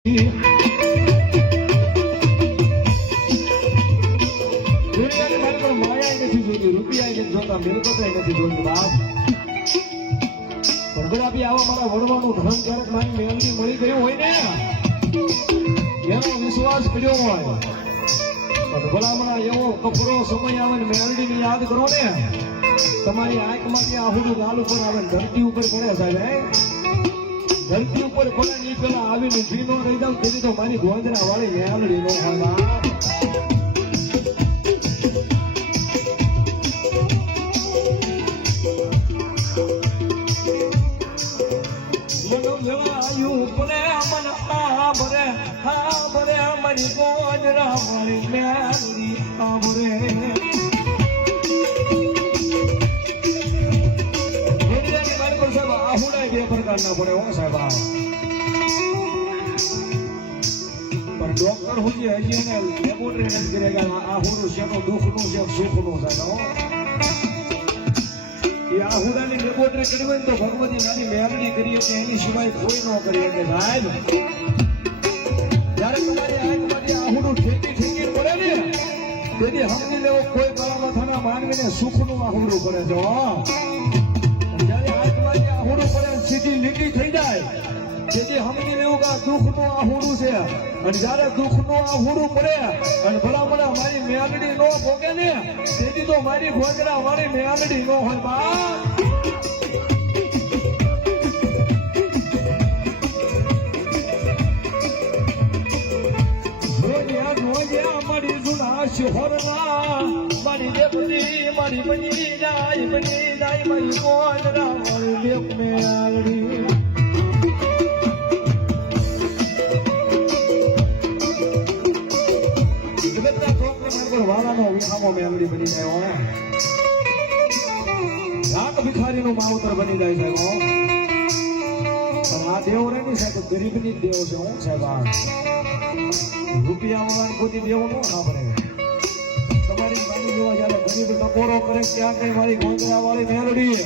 રૂપિયા જોતા મિલકતો નથી જોતી બાપ. પણ ગુલાબી આવો મારા વડવાનું ધન ક્યારેક મારી મેળવી મળી ગયું હોય ને એનો વિશ્વાસ કર્યો હોય પણ ભલામણા એવો કપરો સમય આવે ને મેળવીને યાદ કરો ને તમારી આંખમાંથી આહુડું ગાલ ઉપર આવે ધરતી ઉપર પડે સાહેબ. ધરતી ઉપર પડે ની પેલા આવીને ભીનો રહી જાવ તેથી તો મારી ગોંદરા વાળી મેળવી નો હોય. મારી ગોંદરા વાળી મેળવી આબરે બે પ્રકારના પડે હો સાહેબ. પણ ડોક્ટર સુધી હજી એને લેબોરેટરી નથી કરે કે આ હુડું છે દુઃખનું છે સુખનું સાહેબ. એ આ હુડાની લેબોરેટરી કરવી હોય તો ભગવતી નાની મેળવી કરીએ કે એની સિવાય કોઈ ન કરીએ કે સાહેબ. જયારે તમારી આંખમાંથી આ હુડું ઠેકી ઠેકી પડે ને તેથી સમજી લેવો કોઈ ગામમાં થાના માનવીને સુખનું આ હુડું પડે છે. જયારે આંખમાંથી આ હુડું પડે સીધી લીટી થઈ જાય તેથી સમજી લેવું કે દુઃખનું આ હુડું છે. અને જયારે દુઃખનું આ હુડું પડે અને ભલામણા મારી મેલડી નો ભોગે ને તેથી તો મારી ગોંદરા વાળી મેલડી નો હોય બા. મારી દેવતી મારી બની જાય મારી ગોંદરા વાળી દેવ મેલડી. વાળાનો વિખામો મેલડી બની જાય. લાખ ભિખારીનું માવતર બની જાય સાહેબ. આ દેવ રે ની સાહેબ ગરીબની દેવ છે હું સાહેબ. રૂપિયા વગર કોઈ દેવ નો ના પડે. તમારી માની જેવા જયારે ગરીબ ટકોરો કરે ત્યાં કઈ મારી ગોંદરા વાળી મેલડી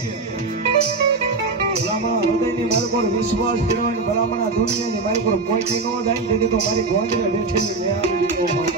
ભલામણા હૃદયની મારી પર વિશ્વાસ કર્યો ભલામણા દુનિયાની મારી પર પહોંચી ન જાય તેથી તો મારી ગોંદરે બેઠેલી મેલડી નો હોય.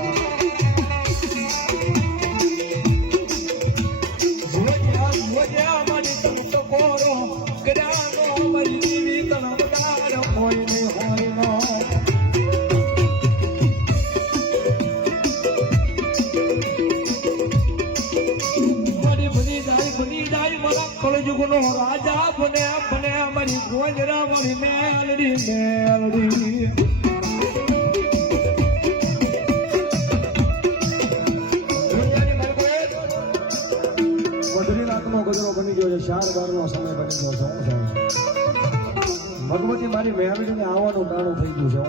રાજા બને બને મારી ગોંદરા વાળી મેલડી મેલડી. ગઢરી રાતનો ગજરો બની ગયો છે. 4 નો સમય બની ગયો છે. ભગવતી મારી મેલડીને આવવાનું ટાણું થઈ ગયું છે.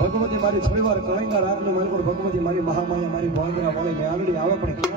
ભગવતી મારી થોડી વાર કળંગા રાતની મારી પર ભગવતી મારી મહામાયા મારી ગોંદરા વાળી મેલડી આવે પણ કેમ